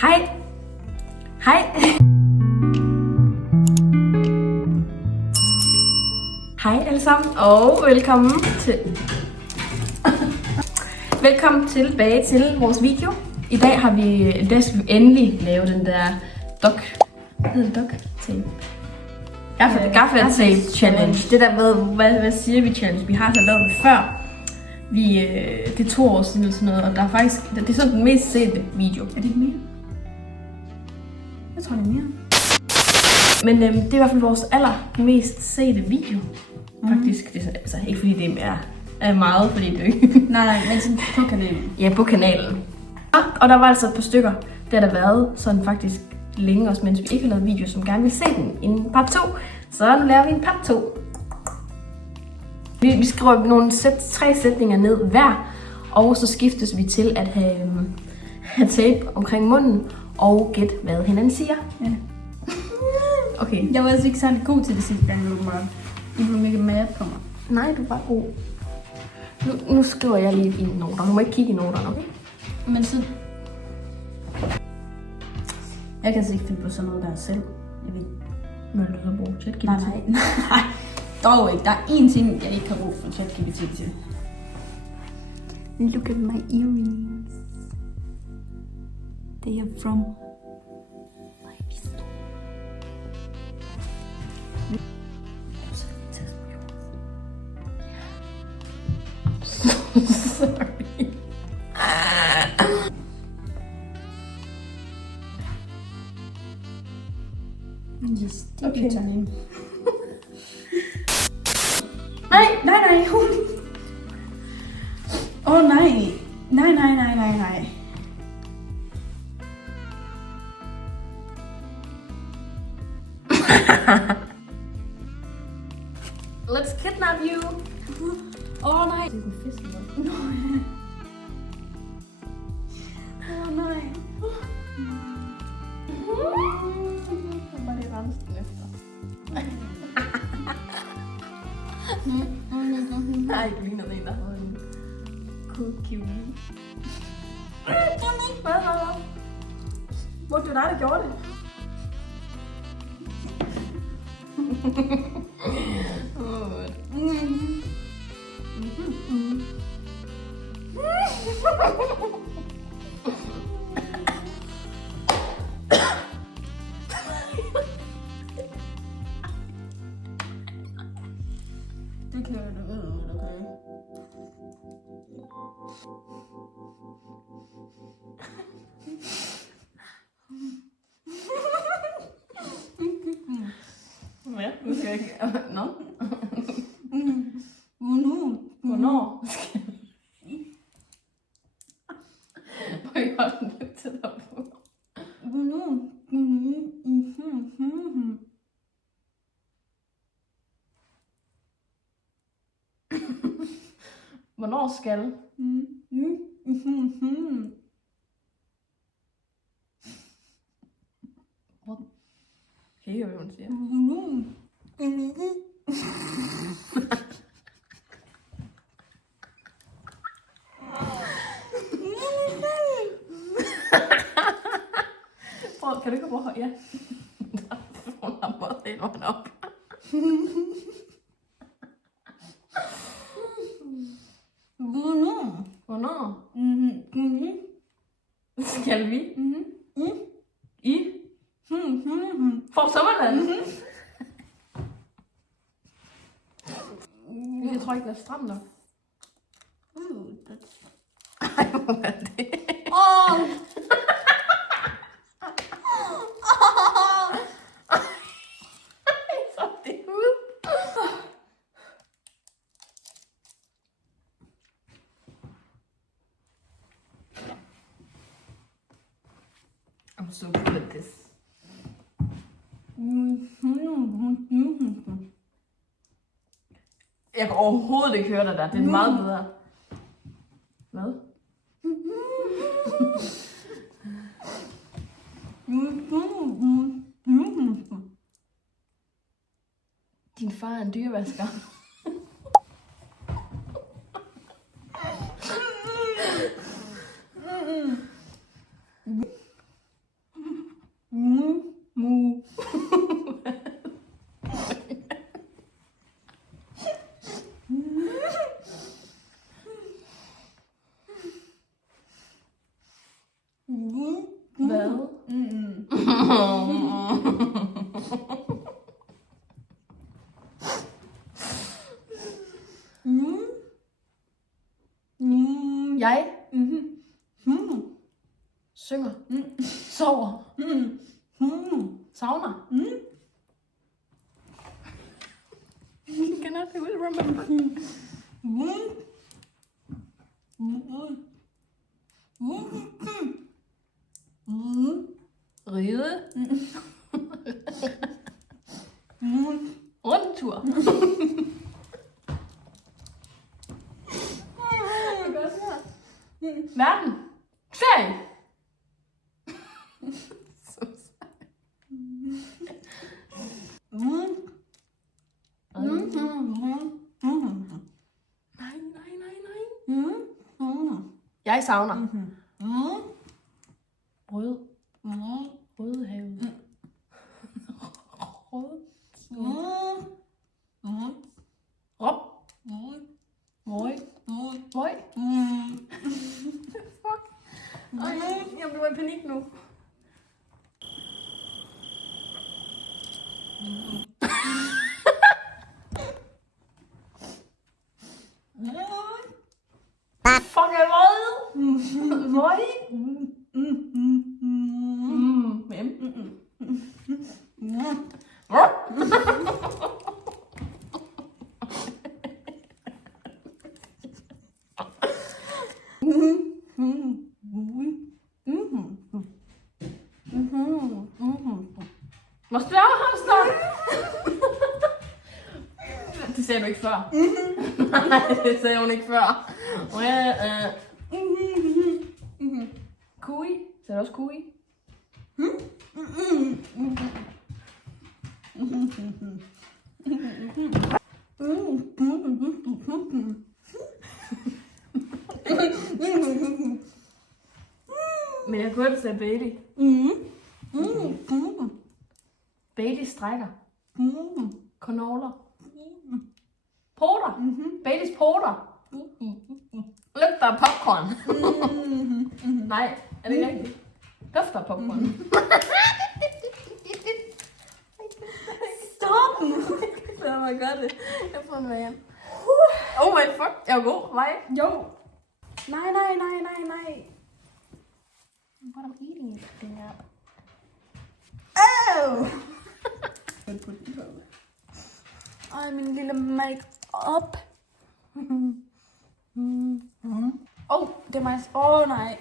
Hej. Hej. Hej alle sammen, og velkommen tilbage til vores video. I dag har vi endelig lavet den der gaffatape challenge. Det der med, hvad siger vi challenge? Vi har så lavet det før. Det er 2 år siden eller sådan noget, og der er faktisk, det er sådan den mest sete video. Er det mere? Jeg tror, det er mere. Men det er i hvert fald vores allermest sete video, faktisk. Det er altså ikke fordi det er meget, fordi det ikke. Nej, men sådan på kanalen. Ja, på kanalen. Og der var altså et par stykker, der har været sådan faktisk længe også, mens vi ikke har lavet video, som gerne vil se den inden part 2. Så nu laver vi en part 2. Vi skriver nogle 3 sætninger ned hver, og så skiftes vi til at have tape omkring munden og gæt, hvad hinanden siger. Ja. Okay. Jeg var altså ikke særlig god til det sidste gang, I blev mega mad på mig. Nej, du var god. Nu skriver jeg lige i noter. Du må ikke kigge i noterne, okay? Men så... Jeg kan altså ikke finde på sådan noget der selv. Jeg ved ikke. Vil du så bruge ChatGPT? Nej. Dog ikke. Der er én ting, jeg ikke har brug for ChatGPT til. Look at my earrings. They are from my pistol. Sorry. Just take your time. Nej. Åh nej. Nej. Let's kidnap you. Åh nej. Det er en fiskebåd. Åh nej. Var det ramsten efter? Nej, du ligner en, der har en kiwi. Hvad? Hvor det var dig, der gjorde det? Det kan jeg da vide, okay? Ja, nu skal jeg ikke... Nå? Hvornår? Må jeg holde den lidt tættere på? Hvornår skal? What? Kan I høre, hvad hun siger? Prøv, kan du ikke prøve? Ja. Hun har bare set mig op. Hvornår? Skal vi? I? For sommerland? Jeg tror ikke, den er stram nok. Ej, hvor er det? Så det ud. I'm so good at this. Jeg kan overhovedet ikke høre dig der. Det er meget bedre. Hvad? Din far er en dyrevasker. Hvad? Jeg synger, sover, savner. Cannot really remember. Ride. Rundtur. Verden. Ferie. Nej. Jeg savner. Røde. Rødehavet. Røde. Rom. Møg. Fuck. Ej, jeg bliver i panik nu. Fuck, jeg er rød. Møg. Hvor spørger hamster? Det sagde du ikke før. Nej, det sagde hun ikke før. Kui. Sagde du også kui? Men jeg kunne have sagt Bailey. Bailey strækker. Knogler. Porter. Baileys porter. Lugter af popcorn. Nej, er det ikke rigtigt? Dufter af popcorn. Stop nu. Lad mig gøre det. Jeg får en vand. Oh my fuck. Jeg er god. Mig? Jo. Nej. What I'm eating is thing up. Oh! Ej, min lille make-up. Det er mig. Nej.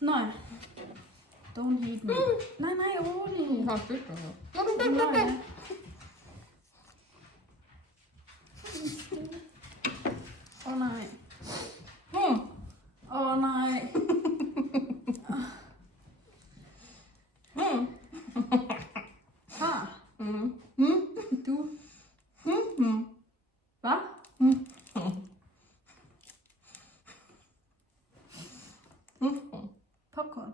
Nej. Don't hate me. Nej, rolig. Har stødt mig. Nej. Nej. Nej. Du. Hvad? Popcorn.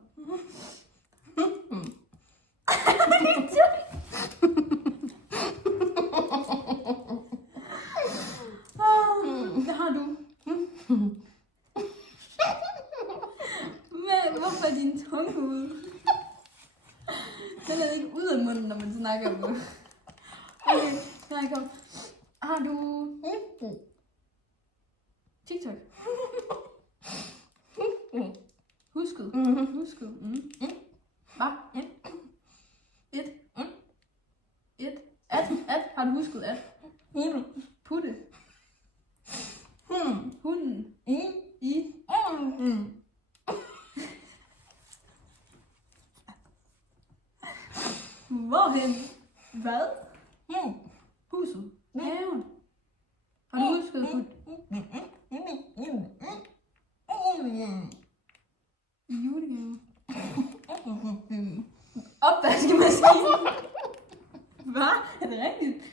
Det har du. Men hvorfor er din tunge ude? Den er ikke ud af munden, når man snakker om det. Okay, her kom. Har du TikTok? Husket. Hvad? Et. At. Har du husket at? Putte. Hunden. I. Hvorhen? Hvad? Huset. Haven. Har du husket at putte? I julegave. Opvaskemaskinen. Hvad? Er det rigtigt?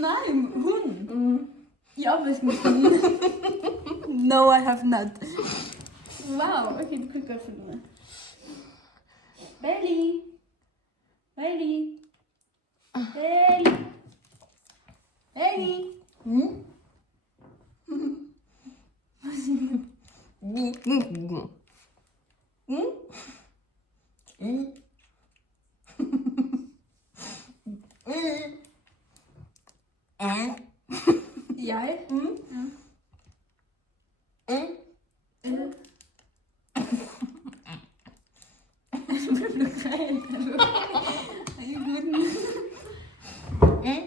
Nej, hunden. I opvaskemaskinen. No, I have not. Wow, okay, du kan godt finde ud af. Bailey. Jeg.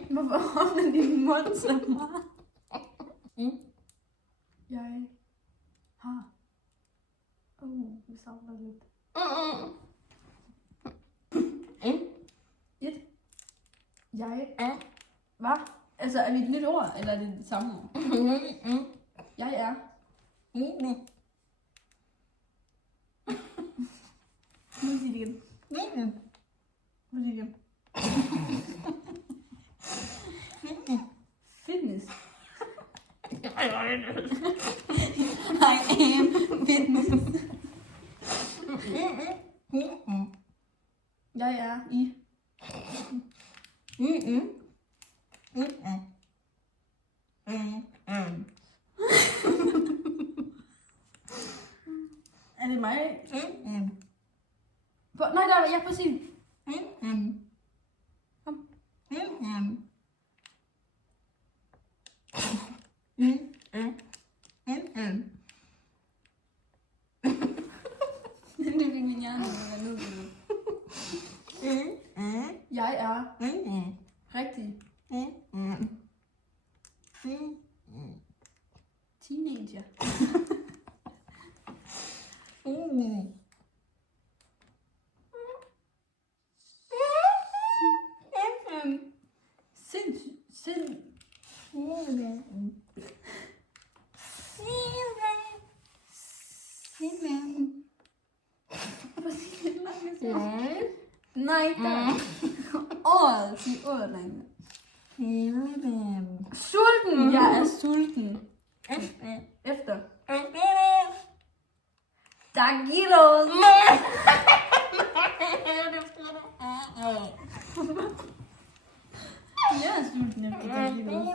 Hvorfor åbner din mund så meget? Jeg har... vi savner lidt. Et. Jeg er... Hvad? Altså, er det et nyt ord, eller er det det samme ord? Jeg er... Nu sig det igen. Nu sig det igen. Fitness. I am fitness. Jeg er i. Er det mig? Nej, der var jeg på sin. Kom. Det fik min hjerne at være nødt til. Jeg er rigtig teenager. Nej, der. Året. Sig året, Lene. Sulten. Jeg er sulten. Efter. Taquitos. Jeg er sulten efter taquitos.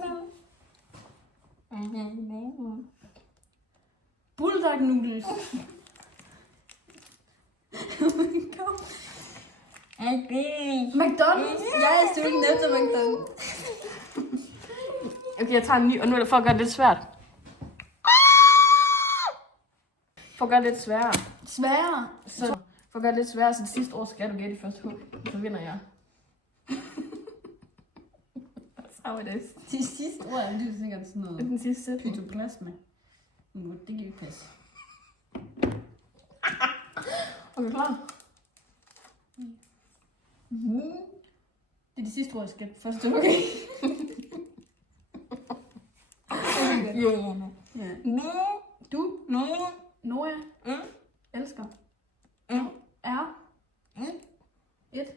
Bulldog noodles. Kom. McDonald's? Jeg er sulten efter McDonald's. Okay, jeg tager en ny, og nu er det for at gøre det lidt svært. For at gøre det lidt sværere. Sværere? Så for at gøre det lidt sværere, så det sidste år skal du gætte i første hug. Så vinder jeg. Så er det. Det sidste ord er det sikkert sådan Det er noget. den sidste sætning. Pytoplasma. Det kan ikke passe. Okay, klar? Det er det sidste ord, jeg skal først. Okay. Jo. Ja. No. Du? No. Noah? Elsker? Er? Et?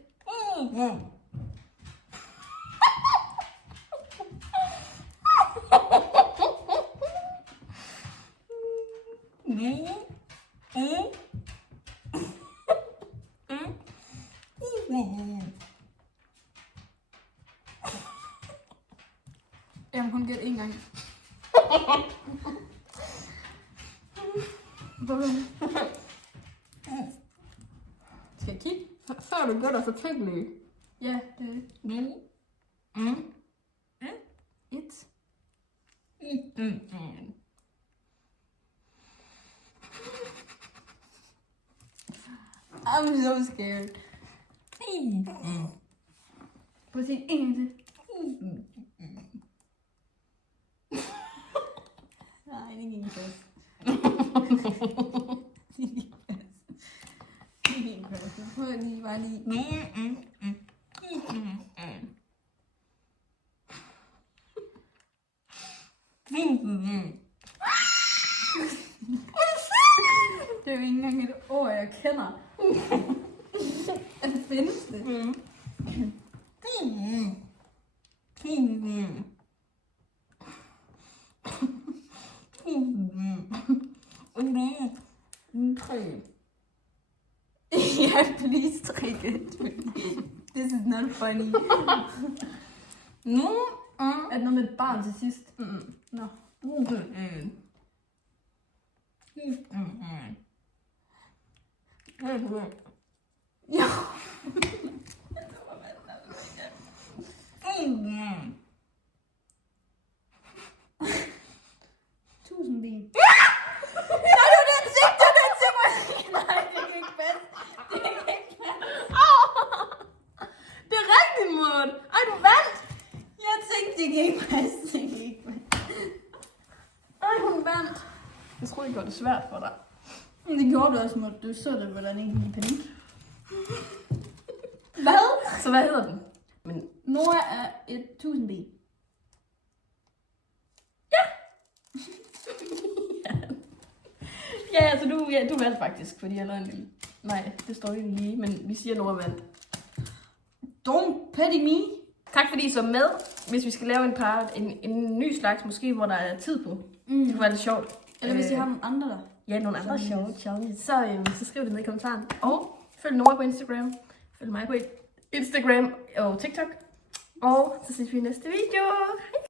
Jeg må kun gætte én gang. Skal jeg kigge? Før du gør dig så tænk lige. Ja, det er det. Et. I'm so scared. Prøv at sige en gang til. Nej, det gik ikke fast. Det gik fast. Det gik fast. Prøv lige bare lige. Det er jo ikke engang et ord, jeg kender. Findes det? Yeah, please trick it. This is not funny. Er det noget med et barn til sidst? Nå. Ja. Tusind ben. Nej, det var den sigt, det var den sigt. Nej, det kan ikke passe. Det kan ikke passe. Det er rigtigt, Maud. Ej, du vandt. Jeg tænkte, det kan ikke passe. Det kan ikke passe. Ej, hun vandt. Jeg troede, det gjorde det svært for dig. Men det gjorde du også, Maud. Du så det, hvordan jeg gik i panik. Hvad? Så hvad hedder den? Men Nora er et 1000 ben. ja, altså du vandt faktisk, fordi jeg lavede en lille... Nej, det står ikke lige, men vi siger Nora vandt. Don't petty me. Tak fordi I så med. Hvis vi skal lave en ny slags, måske hvor der er tid på. Det kunne være lidt sjovt. Eller hvis I har nogle andre der. Ja, nogle andre sjove challenges. Så skriv det ned i kommentaren. Og følg Nora på Instagram. Følg mig på Instagram og TikTok. Og så ses vi i næste video. Hej!